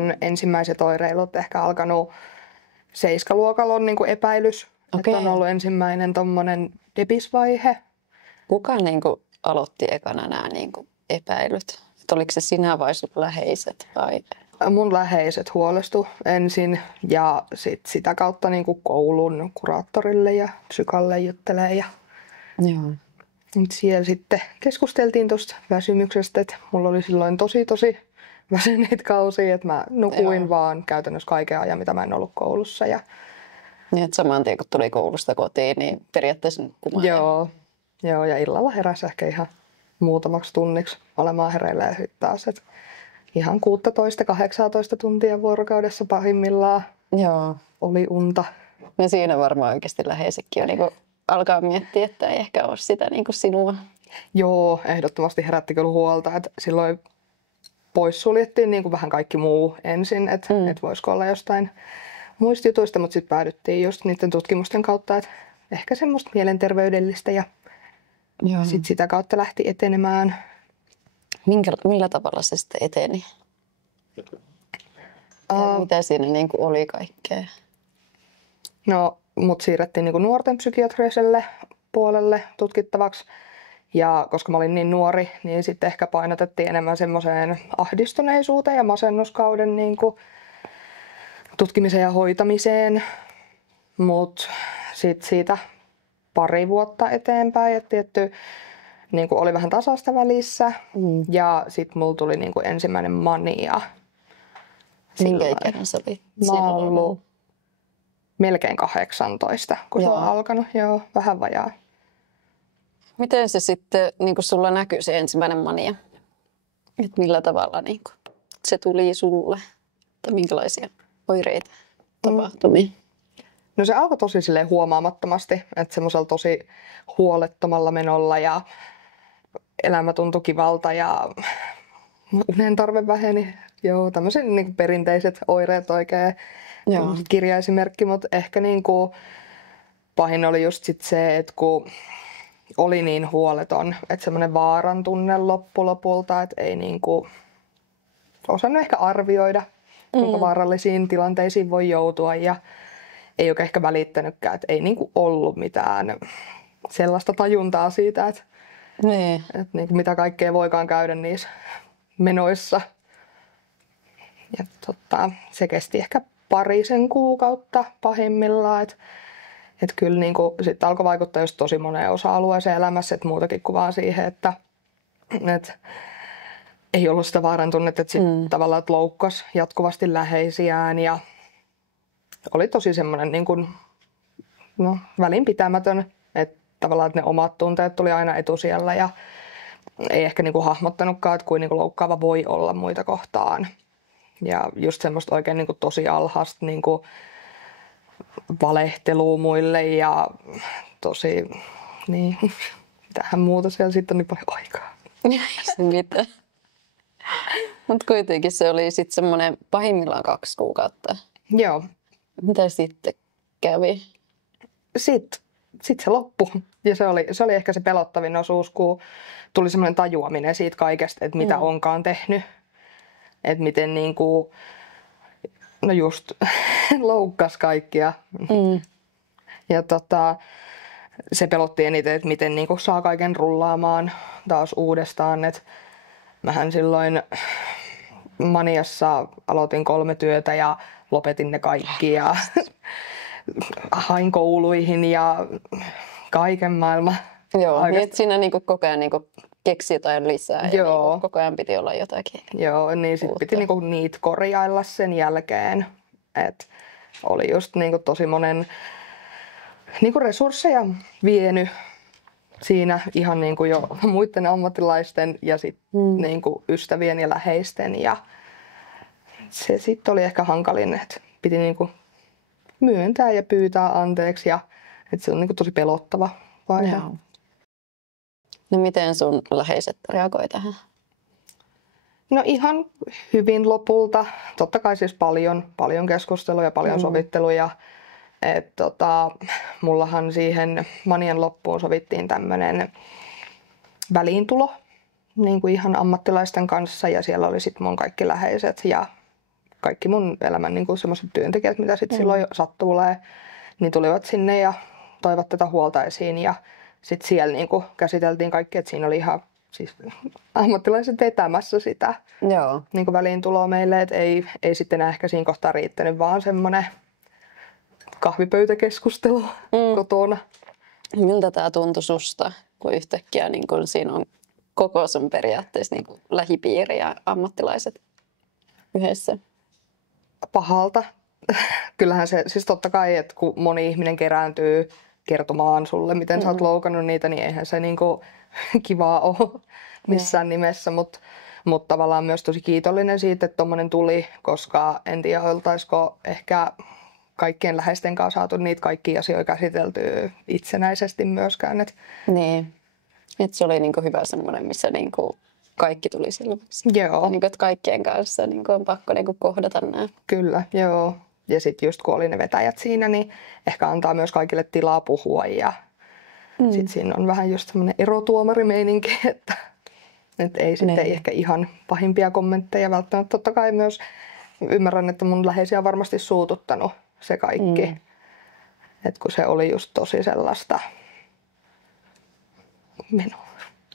on ensimmäiset oireilut ehkä alkanut 7-luokalla on niin kuin epäilys. Että on ollut ensimmäinen tommonen debisvaihe. Kuka niin kuin aloitti ekana nämä niin kuin epäilyt? Oliko se sinä vai sun läheiset? Vai? Mun läheiset huolestu ensin ja sitä kautta niin kuin koulun kuraattorille ja psykalle juttelee. Ja Joo. siellä sitten keskusteltiin tuosta väsymyksestä, että mulla oli silloin tosi väsyneitä kausia, että mä nukuin vaan käytännössä kaiken ajan, mitä mä en ollut koulussa. Ja Niin, että saman tien kun tuli koulusta kotiin, niin periaatteessa nukkumaan. Joo, ja illalla heräsi ehkä ihan muutamaksi tunniksi olemaan hereillä ja sitten taas, että ihan 16-18 tuntia vuorokaudessa pahimmillaan oli unta. No siinä varmaan oikeasti läheisetkin on niin kuin alkaa miettiä, että ei ehkä ole sitä niin kuin sinua. Joo, ehdottomasti herätti kyllä huolta, että silloin poissuljettiin niin kuin vähän kaikki muu ensin, että voisiko olla jostain muista jutuista, mutta sitten päädyttiin just niiden tutkimusten kautta, että ehkä semmoista mielenterveydellistä ja sitten sitä kautta lähti etenemään. Millä tavalla se sitten eteni? Mitä siinä niin kuin oli kaikkea? No, mut siirrettiin niin kuin nuorten psykiatriselle puolelle tutkittavaksi. Ja koska mä olin niin nuori, niin sitten ehkä painotettiin enemmän semmoiseen ahdistuneisuuteen ja masennuskauden niin kuin tutkimiseen ja hoitamiseen. Mutta sitten siitä pari vuotta eteenpäin, että tietty niin kuin oli vähän tasasta välissä. Ja sitten mulla tuli niin kuin ensimmäinen mania. Minkä ikäinen sä olit? Mä oon ollut melkein 18, kun se on alkanut. Joo, vähän vajaa. Miten se sitten niin kuin sulla näkyy se ensimmäinen mania? Et millä tavalla niin kuin se tuli sulle? Tai minkälaisia oireita, tapahtumia? No se alkoi tosi silleen huomaamattomasti, että semmoisella tosi huolettomalla menolla ja elämä tuntui kivalta ja unen tarve väheni. Joo, tämmöiset niin perinteiset oireet oikein kirjaesimerkki, mutta ehkä niin kuin pahin oli just sit se, että kun oli niin huoleton, että semmoinen vaaran tunne lopulta, että ei niin kuin osannut ehkä arvioida, kuinka vaarallisiin tilanteisiin voi joutua ja ei oikein ehkä välittänytkään, että ei niin kuin ollut mitään sellaista tajuntaa siitä, että niin kuin mitä kaikkea voikaan käydä niissä menoissa. Ja se kesti ehkä parisen kuukautta pahimmillaan, että kyllä niin kuin sit alkoi vaikuttaa just tosi moneen osa-alueeseen elämässä, että muutakin kuin vaan siihen, että ei ollut sitä vaaran tunnetta, että tavallaan että loukkasi jatkuvasti läheisiään ja oli tosi semmoinen niin kuin, välinpitämätön, että tavallaan että ne omat tunteet tuli aina etusijalla ja ei ehkä niin kuin hahmottanutkaan, että kuin loukkaava voi olla muita kohtaan. Ja just semmoista oikein niin kuin tosi alhaista niin kuin valehtelua muille ja tosi, niin, mitähän muuta siellä sitten on niin paljon aikaa. Ei se mitään. Mutta kuitenkin se oli sitten semmoinen pahimmillaan 2 kuukautta. Joo. Mitä sitten kävi? Sitten se loppui. Ja se oli ehkä se pelottavin osuus, kun tuli semmoinen tajuaminen siitä kaikesta, että mitä onkaan tehnyt. Että miten niin kuin, no just loukkasi kaikkia. Ja se pelotti eniten, että miten niin kuin saa kaiken rullaamaan taas uudestaan. Et mähän silloin maniassa aloitin 3 työtä ja lopetin ne kaikki ja hain kouluihin ja kaiken maailman. Joo, niin että siinä niinku koko ajan niinku keksi jotain lisää ja niinku koko ajan piti olla jotakin. Joo, niin sitten piti niinku niitä korjailla sen jälkeen. Et oli just niinku tosi monen niinku resursseja vienyt siinä ihan niinku jo muiden ammattilaisten ja sit niinku ystävien ja läheisten. Ja se sitten oli ehkä hankalin, että piti niinku myöntää ja pyytää anteeksi ja että se on niinku tosi pelottava vaihe. Joo. No miten sun läheiset reagoi tähän? No ihan hyvin lopulta. Totta kai siis paljon keskusteluja, paljon sovitteluja. Mullahan siihen manian loppuun sovittiin tämmönen väliintulo niin kuin ihan ammattilaisten kanssa ja siellä oli sitten mun kaikki läheiset ja kaikki mun elämän niin semmoiset työntekijät, mitä sitten silloin sattuu olemaan, niin tulivat sinne ja toivat tätä huolta esiin. Ja sitten siellä niin kuin käsiteltiin kaikki, että siinä oli ihan siis ammattilaiset vetämässä sitä Joo. niin kuin väliintuloa meille. Että ei sitten ehkä siinä kohtaa riittänyt vaan semmoinen kahvipöytäkeskustelu kotona. Miltä tämä tuntui susta, kun yhtäkkiä niin kun siinä on koko sun periaatteessa niin kun lähipiiri ja ammattilaiset yhdessä? Pahalta. Kyllähän se, siis totta kai, että kun moni ihminen kerääntyy kertomaan sulle, miten sä oot loukannut niitä, niin eihän se niinku kivaa ole missään nimessä. Mutta tavallaan myös tosi kiitollinen siitä, että tommonen tuli, koska en tiedä, oltaisiko ehkä kaikkien läheisten kanssa saatu niitä kaikkia asioita käsiteltyä itsenäisesti myöskään. Niin. Että se oli niinku hyvä semmoinen, missä niinku kaikki tuli selväksi. Joo. Niinku, että kaikkien kanssa niinku on pakko niinku kohdata nämä. Kyllä, joo. Ja sitten just kun oli ne vetäjät siinä, niin ehkä antaa myös kaikille tilaa puhua. Ja sitten siinä on vähän just semmoinen erotuomarimeininki, että ei sitten ehkä ihan pahimpia kommentteja välttämättä. Totta kai myös ymmärrän, että mun läheisiä on varmasti suututtanut se kaikki. Että kun se oli just tosi sellaista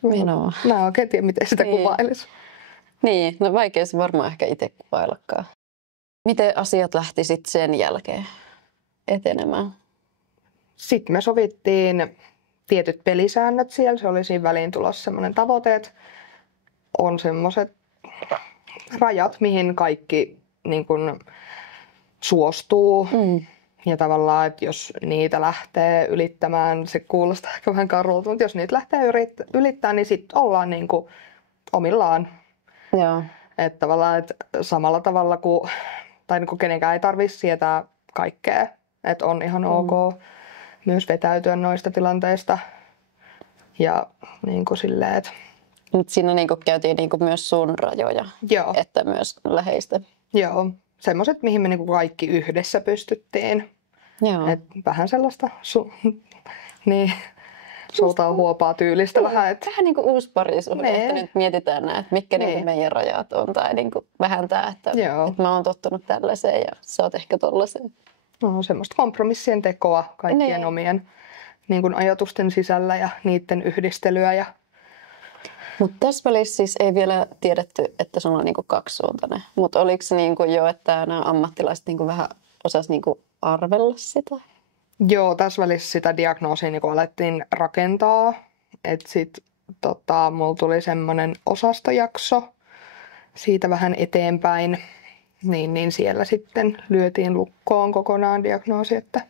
menoa. Mä en oikein tiedä, miten sitä kuvailisi. Niin, no vaikea se varmaan ehkä itse kuvaillakaan. Miten asiat lähti sitten sen jälkeen etenemään? Sitten me sovittiin tietyt pelisäännöt siellä. Se oli siinä väliin tulossa semmoinen tavoite, että on semmoiset rajat, mihin kaikki niin kun suostuu. Ja tavallaan, että jos niitä lähtee ylittämään, se kuulostaa ehkä vähän karulta, mutta jos niitä lähtee ylittämään, niin sitten ollaan niin kuin omillaan. Joo. Että tavallaan, että samalla tavalla kuin, tai niin kuin kenenkään ei tarvitse sietää kaikkea. Että on ihan ok myös vetäytyä noista tilanteista. Ja niin kuin silleen, että Nyt siinä niinku käytiin niinku myös sun rajoja, joo. että myös läheistä. Joo, semmoiset, mihin me niinku kaikki yhdessä pystyttiin. Joo. Et vähän sellaista niin, soutaa huopaa tyylistä vähän. Et Vähän niin kuin uusi parisuhde, että nyt mietitään nämä, että mitkä Niin. meidän rajat on. Tai niin kuin vähän tämä, että mä oon tottunut tällaiseen ja sä oot ehkä tollaiseen. no, semmoista kompromissien tekoa kaikkien omien niin kuin ajatusten sisällä ja niiden yhdistelyä. Ja Mutta tässä välissä siis ei vielä tiedetty, että sulla on niinku kaksisuuntainen. Mutta oliko se niinku jo, että nämä ammattilaiset niinku vähän osas niinku arvella sitä? joo, tässä välissä sitä diagnoosia niin alettiin rakentaa. Että sit mulla tuli semmoinen osastojakso siitä vähän eteenpäin. Niin siellä sitten lyötiin lukkoon kokonaan diagnoosi, että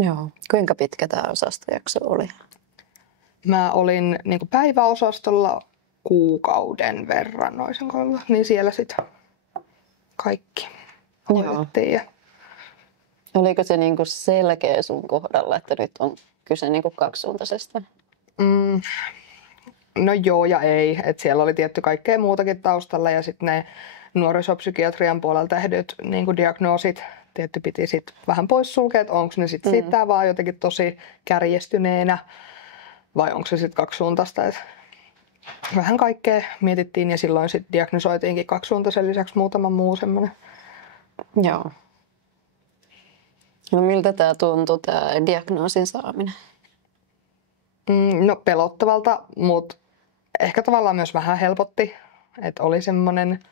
Joo. Kuinka pitkä tämä osastojakso oli? mä olin niin kuin päiväosastolla kuukauden verran, olisinko ollut, niin siellä sitten kaikki hoidettiin. Ja Oliko se niinku selkeä sun kohdalla, että nyt on kyse niinku kaksisuuntaisesta? no joo ja ei, että siellä oli tietty kaikkea muutakin taustalla ja sitten ne nuorisopsykiatrian puolella tehdyt niin kuin diagnoosit tietty piti sitten vähän poissulkea, että onko ne sitten sitä vaan jotenkin tosi kärjestyneenä vai onko se sitten kaksisuuntaista. Et vähän kaikkea mietittiin ja silloin sitten diagnosoitiinkin kaksisuuntaisen lisäksi muutama muu semmoinen. Joo. No miltä tämä tuntui, tämä diagnoosin saaminen? No pelottavalta, mutta ehkä tavallaan myös vähän helpotti, että oli semmoinen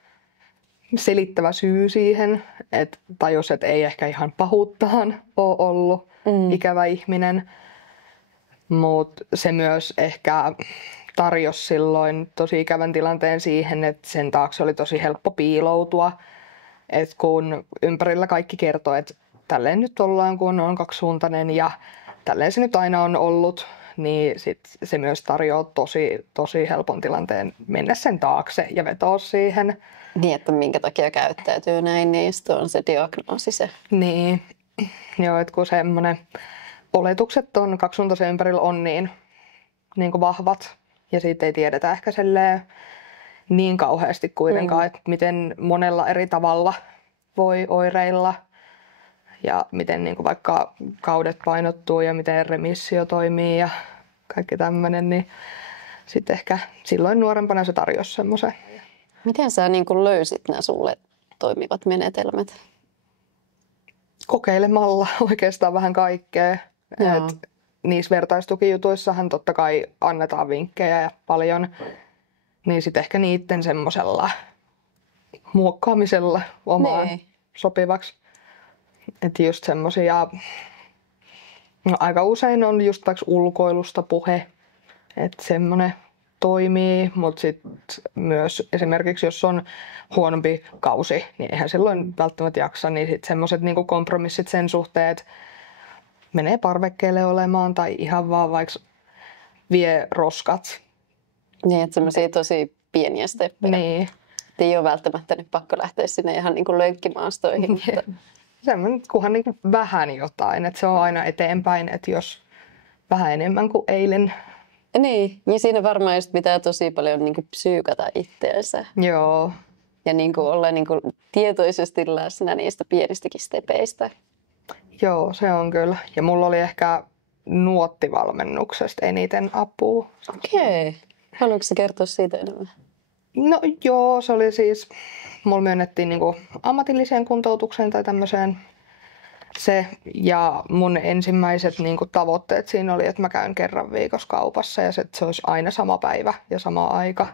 selittävä syy siihen, että tajus, että ei ehkä ihan pahuuttaan ole ollut ikävä ihminen, mutta se myös ehkä tarjosi silloin tosi ikävän tilanteen siihen, että sen taakse oli tosi helppo piiloutua, että kun ympärillä kaikki kertoo, että tälleen nyt ollaan, kun on kaksisuuntainen ja tälleen se nyt aina on ollut, niin sit se myös tarjoaa tosi helpon tilanteen mennä sen taakse ja vetoa siihen. Niin, että minkä takia käyttäytyy näin, niin on se diagnoosi se. Niin, joo, että kun semmoinen oletukset on kaksisuuntaisen ympärillä on niin kuin vahvat ja siitä ei tiedetä ehkä niin kauheasti kuitenkaan, että miten monella eri tavalla voi oireilla ja miten niin kuin vaikka kaudet painottuu ja miten remissio toimii ja kaikki tämmöinen, niin sitten ehkä silloin nuorempana se tarjosi semmoisen. Miten sä niin kuin löysit nämä sulle toimivat menetelmät? Kokeilemalla oikeastaan vähän kaikkea. Joo. Niissä vertaistukijutuissahan totta kai annetaan vinkkejä ja paljon, niin sitten ehkä niiden semmoisella muokkaamisella omaan Nee. sopivaksi. Että just semmosia, no aika usein on just vaikka ulkoilusta puhe, että semmoinen toimii, mutta sitten myös esimerkiksi jos on huonompi kausi, niin eihän silloin välttämättä jaksa, niin sitten semmoiset niinku kompromissit sen suhteen, että menee parvekkeelle olemaan tai ihan vaan vaikka vie roskat. Niin, että semmoisia tosi pieniä steppejä. Niin. Ei ole välttämättä nyt pakko lähteä sinne ihan niin kuin lönkkimaastoihin. Mutta... Semmoinen, kunhan niinku vähän jotain, että se on aina eteenpäin, että jos vähän enemmän kuin eilen. Niin, ja siinä varmaan just pitää tosi paljon niin kuin psyykata itteensä. Joo. Ja niin kuin olla niin kuin tietoisesti läsnä niistä pienistäkin stepeistä. Joo, se on kyllä. Ja mulla oli ehkä nuottivalmennuksesta eniten apua. Okei. Haluatko sä kertoa siitä enemmän? No joo, se oli siis, mulla myönnettiin niinku ammatilliseen kuntoutukseen tai tämmöiseen se. Ja mun ensimmäiset niinku tavoitteet siinä oli, että mä käyn kerran viikossa kaupassa ja se olisi aina sama päivä ja sama aika.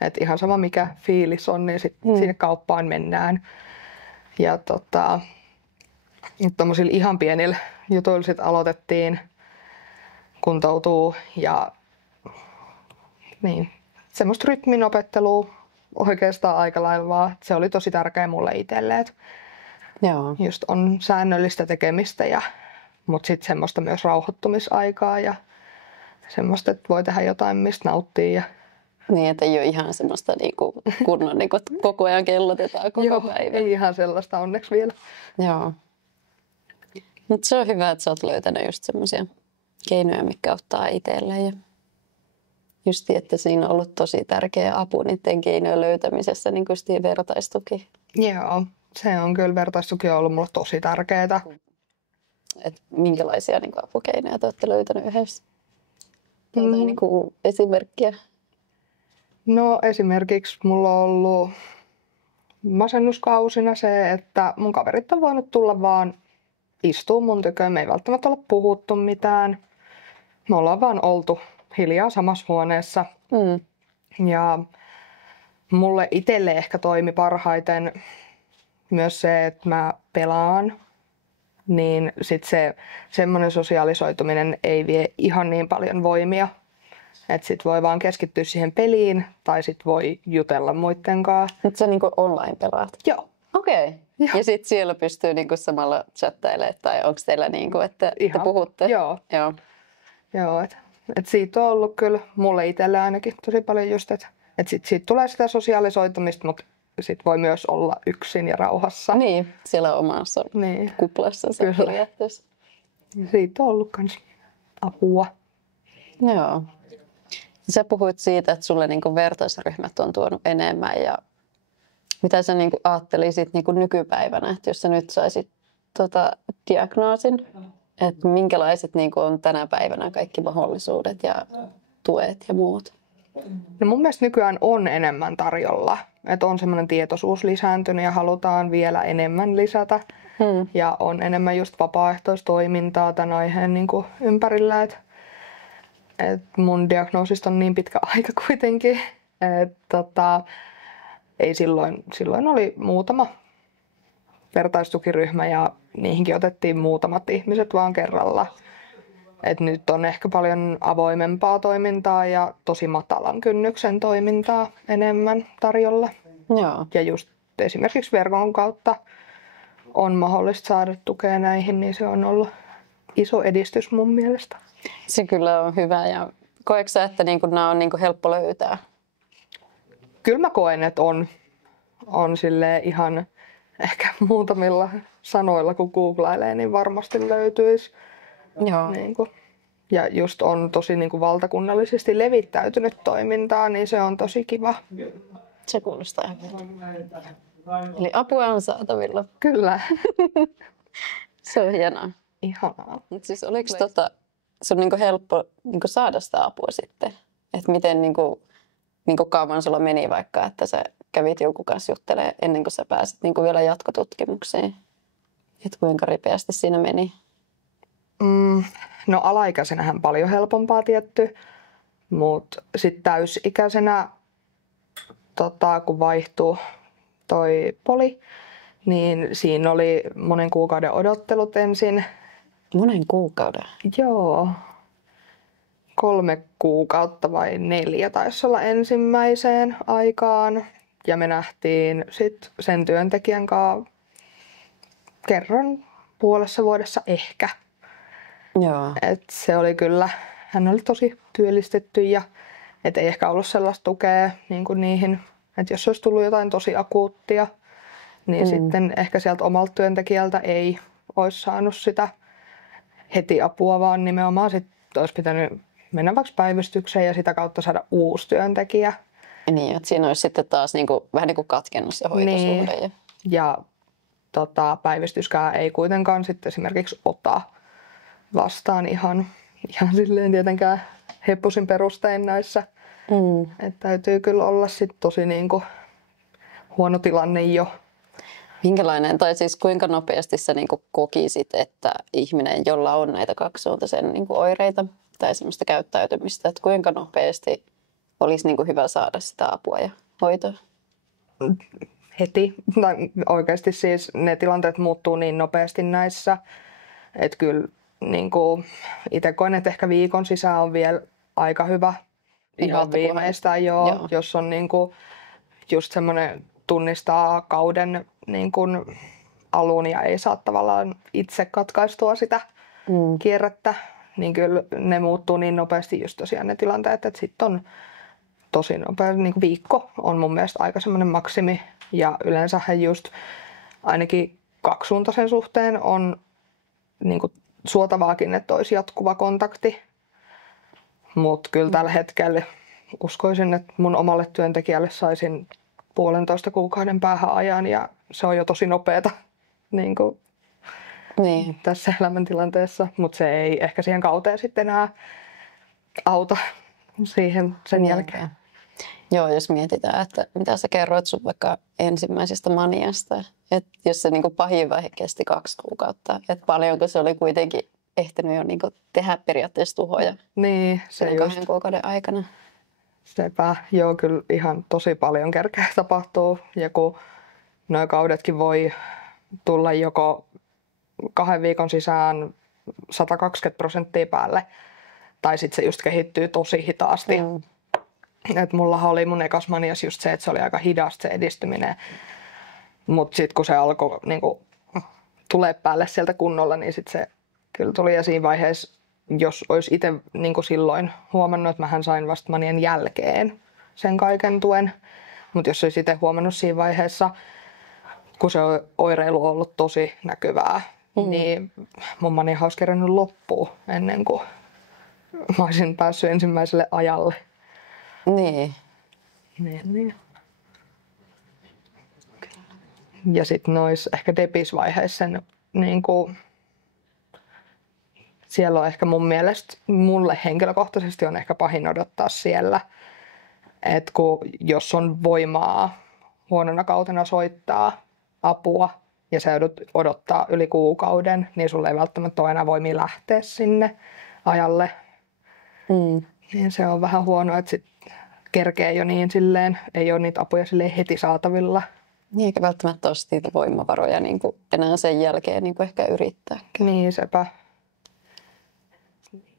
Et ihan sama mikä fiilis on, niin sitten sinne kauppaan mennään. Ja tommosilla ihan pienillä jutuilla sit aloitettiin kuntoutua ja niin, semmoista rytminopettelua oikeastaan aika lailla vaan. Se oli tosi tärkeä mulle itselle, että Joo. just on säännöllistä tekemistä mutta sitten semmoista myös rauhoittumisaikaa ja semmoista, että voi tehdä jotain, mistä nauttii. Ja... Niin, että ei ole ihan semmoista niinku kunnon, niinku, että koko ajan kellotetaan koko päivä. Ei ihan sellaista onneksi vielä. Joo. Mutta se on hyvä, että sä oot löytänyt just semmoisia keinoja, mitkä auttaa itselle. Ja just että siinä on ollut tosi tärkeä apu niiden keinojen löytämisessä, niin kuin vertaistuki. Joo, se on kyllä, vertaistuki on ollut mulle tosi tärkeää. Et minkälaisia niin kuin apukeinoja te olette löytänyt yhdessä? Jotain niin kuin esimerkkiä? No esimerkiksi mulla on ollut masennuskausina se, että mun kaverit on voinut tulla vaan istua mun tyköön. Me ei välttämättä olla puhuttu mitään. Me ollaan vaan oltu hiljaa samassa huoneessa. Ja mulle itselle ehkä toimi parhaiten myös se, että mä pelaan. Niin sit se semmoinen sosiaalisoituminen ei vie ihan niin paljon voimia. Että sit voi vaan keskittyä siihen peliin tai sit voi jutella muitten kanssa. Nyt sä niinku online pelaat? Joo. Okei. Joo. Ja sitten siellä pystyy niinku samalla chattailemaan, tai onko teillä niinku, että te puhutte? Joo. Joo. Et siitä on ollut kyllä mulle itselle ainakin tosi paljon just, että siitä tulee sitä sosiaalisoitumista, mutta sit voi myös olla yksin ja rauhassa. Niin, siellä omassa kuplassa se periaatteessa. Siitä on ollut kans apua. Joo. Sä puhuit siitä, että sulle niinku vertaisryhmät on tuonut enemmän ja mitä sä niinku ajattelisit niinku nykypäivänä, että jos sä nyt saisit diagnoosin, että minkälaiset niinku on tänä päivänä kaikki mahdollisuudet ja tuet ja muut? No mun mielestä nykyään on enemmän tarjolla, että on semmoinen tietoisuus lisääntynyt ja halutaan vielä enemmän lisätä. Ja on enemmän just vapaaehtoistoimintaa tämän aiheen niinku ympärillä, että mun diagnoosista on niin pitkä aika kuitenkin, että ei silloin oli muutama vertaistukiryhmä ja niihinkin otettiin muutamat ihmiset vaan kerralla. Et nyt on ehkä paljon avoimempaa toimintaa ja tosi matalan kynnyksen toimintaa enemmän tarjolla. Joo. Ja just esimerkiksi verkon kautta on mahdollista saada tukea näihin, niin se on ollut iso edistys mun mielestä. Se kyllä on hyvä ja koetko sä, että niinku nämä on niinku helppo löytää? Kyllä mä koen, että on silleen ihan ehkä muutamilla sanoilla, kun googlailee, niin varmasti löytyisi. Joo. Ja just on tosi valtakunnallisesti levittäytynyt toimintaa, niin se on tosi kiva. Se kuulostaa hyvältä. Eli apua on saatavilla. Kyllä. Se on hienoa. Ihanaa. Mut siis oliko sun helppo saada sitä apua sitten? Että miten kauan sulla meni vaikka, että sä kävit jonkun kanssa juttelemaan ennen kuin sä pääsit niin kuin vielä jatkotutkimukseen? Että kuinka ripeästi siinä meni? No alaikäisenähän paljon helpompaa tietty, mutta sitten täysikäisenä, kun vaihtui toi poli, niin siinä oli monen kuukauden odottelut ensin. Monen kuukauden? Joo. 3 kuukautta vai 4 taisi olla ensimmäiseen aikaan. Ja me nähtiin sitten sen työntekijän kanssa kerran puolessa vuodessa ehkä. Joo. Et se oli kyllä, hän oli tosi työllistetty ja et ei ehkä ollut sellaista tukea niin kuin niihin, että jos olisi tullut jotain tosi akuuttia, niin sitten ehkä sieltä omalta työntekijältä ei olisi saanut sitä heti apua, vaan nimenomaan sitten olisi pitänyt mennä vaikka päivystykseen ja sitä kautta saada uusi työntekijä. Niin, että siinä olisi sitten taas niinku, vähän niin kuin katkennut se hoitosuhde. Niin. Ja päivystyskään ei kuitenkaan sitten esimerkiksi ota vastaan ihan silleen tietenkään heppusin perustein näissä. Että täytyy kyllä olla sitten tosi niinku huono tilanne jo. Minkälainen, tai siis kuinka nopeasti sä niinku kokisit, että ihminen, jolla on näitä kaksisuuntaisen niinku oireita tai semmoista käyttäytymistä, että kuinka nopeasti olisi niinku hyvä saada sitä apua ja hoitoa? Heti. Oikeasti siis ne tilanteet muuttuu niin nopeasti näissä, että kyllä niinku, itse koen, että ehkä viikon sisään on vielä aika hyvä. Ihan viimeistään joo. Jos on niinku just semmoinen tunnistaa kauden niinku alun ja ei saa tavallaan itse katkaistua sitä kierrettä, niin kyllä ne muuttuu niin nopeasti just tosiaan ne tilanteet, että sitten on tosi nopea. Niin viikko on mun mielestä aika semmoinen maksimi ja yleensä just ainakin kaksisuuntaisen suhteen on niinku suotavaakin, että olisi jatkuva kontakti. Mutta kyllä tällä hetkellä uskoisin, että mun omalle työntekijälle saisin 1,5 kuukauden päähän ajan ja se on jo tosi nopeata niin. Tässä elämäntilanteessa, mutta se ei ehkä siihen kauteen sitten enää auta siihen sen jälkeen. Joo, jos mietitään, että mitä sä kerroit sun vaikka ensimmäisestä maniasta, että jos se niin kuin pahin vaihe kesti 2 kuukautta, että paljonko se oli kuitenkin ehtinyt jo niin kuin tehdä periaatteessa tuhoja niin, se sen 2 kuukauden aikana. Sepä, joo, kyllä ihan tosi paljon kerkeä tapahtuu ja kun nuo kaudetkin voi tulla joko 2 viikon sisään 120% päälle tai sitten se just kehittyy tosi hitaasti. Et mullahan oli mun ekas manias just se, että se oli aika hidasta se edistyminen. Mutta sitten kun se alkoi niinku tulee päälle sieltä kunnolla, niin sitten se kyllä tuli. Ja siinä vaiheessa, jos olisi itse niinku silloin huomannut, että mähän sain vasta manien jälkeen sen kaiken tuen. Mutta jos olisi itse huomannut siinä vaiheessa, kun se oireilu on ollut tosi näkyvää, niin mun mania olisi kerännyt loppuun ennen kuin mä olisin päässyt ensimmäiselle ajalle. Niin. Niin. Ja sitten noissa ehkä depisvaiheissa niin siellä on ehkä mun mielestä, mulle henkilökohtaisesti on ehkä pahin odottaa siellä. Että jos on voimaa huonona kautena soittaa apua ja sä joudut odottaa yli kuukauden, niin sulle ei välttämättä ole enää voimia lähteä sinne ajalle. Niin se on vähän huono, että sit kerkee jo niin silleen, ei ole niitä apuja silleen heti saatavilla. Niin, eikä välttämättä ole niitä voimavaroja niin kuin enää sen jälkeen niin kuin ehkä yrittääkään. Niin, sepä.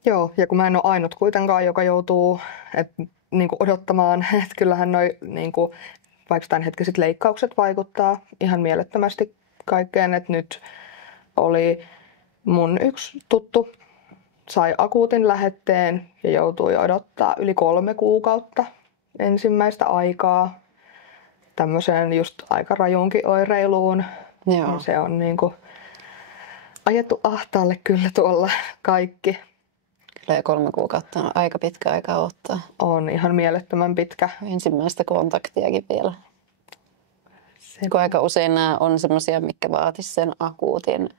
Joo, ja kun mä en ole ainut kuitenkaan, joka joutuu niin kuin odottamaan, että kyllähän noi niin kuin, vaikka tämänhetkiset leikkaukset vaikuttaa ihan mielettömästi kaikkeen. Että nyt oli mun yksi tuttu, sai akuutin lähetteen ja joutui odottaa yli 3 kuukautta ensimmäistä aikaa tämmöiseen just aika rajuunkin oireiluun. Joo. Se on niinku ajettu ahtaalle kyllä tuolla kaikki. Kyllä 3 kuukautta on aika pitkä aika ottaa. On ihan mielettömän pitkä. Ensimmäistä kontaktiakin vielä. Kun aika usein nämä on semmoisia, mitkä vaatisivat sen akuutin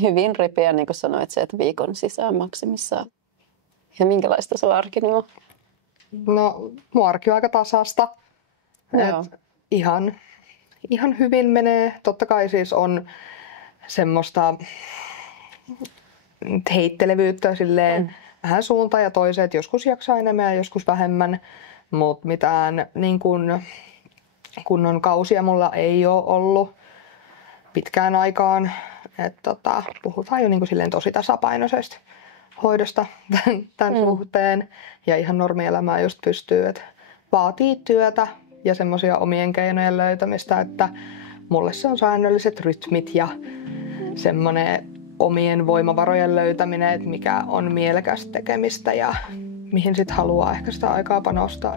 hyvin ripeä, niin kuin sanoit, se, että viikon sisään maksimissaan. Ja minkälaista se arki on? No, mun arki on aika tasasta. ihan hyvin menee. Totta kai siis on semmoista heittelevyyttä silleen vähän suuntaan ja toiseen, että joskus jaksaa enemmän ja joskus vähemmän, mutta mitään niin kunnon kausia mulla ei ole ollut pitkään aikaan. Puhutaan jo niin kuin silleen tosi tasapainoisesta hoidosta tämän suhteen ja ihan normielämää just pystyy, että vaatii työtä ja semmoisia omien keinojen löytämistä, että mulle se on säännölliset rytmit ja semmoinen omien voimavarojen löytäminen, että mikä on mielekästä tekemistä ja mihin sit haluaa ehkä sitä aikaa panostaa.